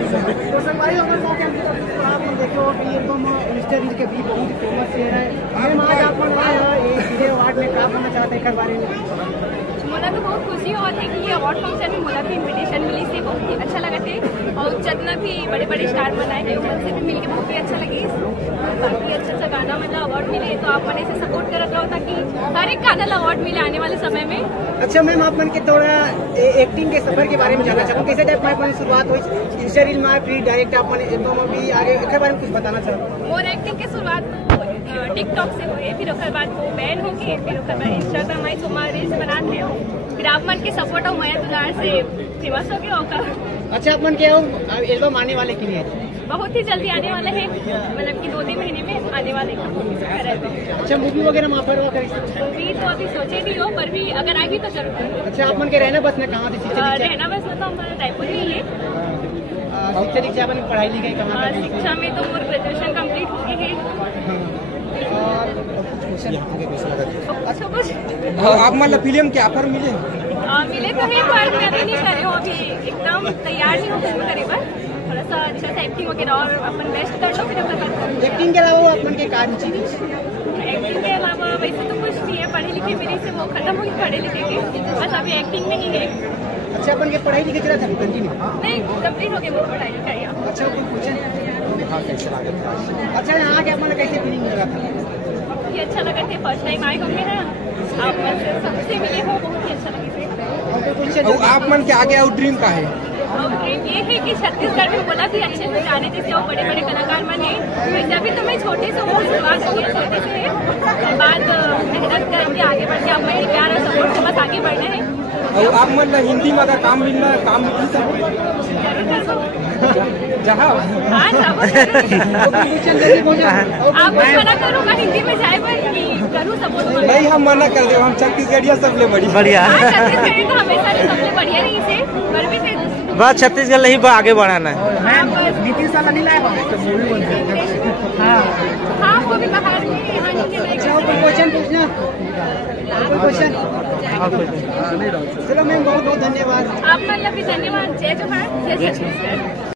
तो संगवारी अगर आप देखो कि एकदम इंस्टा के भी बहुत फेमस चेहरा है। मैं आज आप सीधे अवार्ड में क्या करना चाहते हैं बारे में? मुझे तो बहुत खुशी होती है कि ये अवार्ड फंक्शन में मुझे भी इन्विटेशन मिली थी, बहुत ही अच्छा लगा थे। और जितना भी बड़े बड़े स्टार बनाए थे उनसे भी मिलकर बहुत ही अच्छा लगी। बाकी अच्छा गाना मतलब अवार्ड मिले तो आप मैंने से सपोर्ट कर रखा हो ताकि हर एक गाना अवार्ड मिले आने वाले समय में। अच्छा मैम, आप मन के थोड़ा एक्टिंग के सफर के बारे में जानना चाहूँ, कैसे टाइप में शुरुआत हुई इंस्टा रील में, फिर डायरेक्ट आप एकदम अभी आगे के बारे में कुछ बताना चाहूँ? और एक्टिंग की शुरुआत टिकटॉक से हुई, फिर उसके बाद वो बैन हो गए, फिर उसके बाद इंस्टाग्राम आई तो रील्स बनाते हो, फिर आप मन के सपोर्ट हो मैं दुलार से फेमस हो गया होगा। अच्छा आप मन क्या एल्बम आने वाले के लिए बहुत ही जल्दी आने वाले हैं, मतलब कि 2-3 महीने में आने वाले हैं। अच्छा मूवी वगैरह वहाँ पर मूवी तो अभी सोचे नहीं हो, पर भी अगर आई भी तो जरूर। अच्छा आप मन के रहना बस में कहाँ से? रहना बस में तो हमारा रायपुर ही है। शिक्षा दीक्षा अपन पढ़ाई लिखाई कहाँ? शिक्षा में तो मोर ग्रेजुएशन कंप्लीट हो गई है। अच्छा कुछ आप मतलब फिल्म के ऑफर मिले तो है, पर मैं अभी नहीं कर रही हूँ, अभी एकदम तैयार नहीं हूँ फिल्म करे पर थोड़ा सा अच्छा सा एक्टिंग वगैरह और अपन बेस्ट कर लो फिर अपन। एक्टिंग के अलावा अपन के कार्य एक्टिंग के अलावा वैसे तो कुछ नहीं है, पढ़े लिखे मेरे से वो खत्म हुई पढ़े लिखे की, बस अभी एक्टिंग में ही है। अच्छा अपन के पढ़ाई लिखाई चला था कंटिन्यू? नहीं, कंप्लीट हो गया वो पढ़ाई लिखाई। अच्छा अच्छा यहाँ के अपन कैसे फीलिंग लगा था? बहुत ही अच्छा लगा थे, फर्स्ट टाइम आए होंगे ना आप, सबसे मिले हो, बहुत ही अच्छा लगे थे। आप मन के आगे और ड्रीम का है? ड्रीम ये है कि छत्तीसगढ़ में बोला भी अच्छे से जाने जैसे वो बड़े बड़े कलाकार बने, वैसे अभी तो मैं छोटे से वो शुरुआत की है, छोटे से बाद मेहनत करेंगे आगे बढ़ के, अब मैं प्यार और सपोर्ट से बस आगे बढ़ना है। और आप मतलब हिंदी में अगर काम मिलना काम जहाँ आप मना करूँगा हिंदी में जाए पर करूँ सपोर्ट नहीं, हम मना कर दे, हम छत्तीसगढ़िया सबले बढ़िया छत्तीसगढ़ तो हमेशा सबसे बढ़िया रही से, पर भी बस छत्तीसगढ़ ही आगे बढ़ाना है। बीती साल नहीं लाया हाँ वो भी बाहर में यहाँ नहीं। क्वेश्चन पूछना, क्वेश्चन? चलो मैम बहुत बहुत धन्यवाद। आप मतलब भी धन्यवाद। जय जोहार, जय छत्तीसगढ़।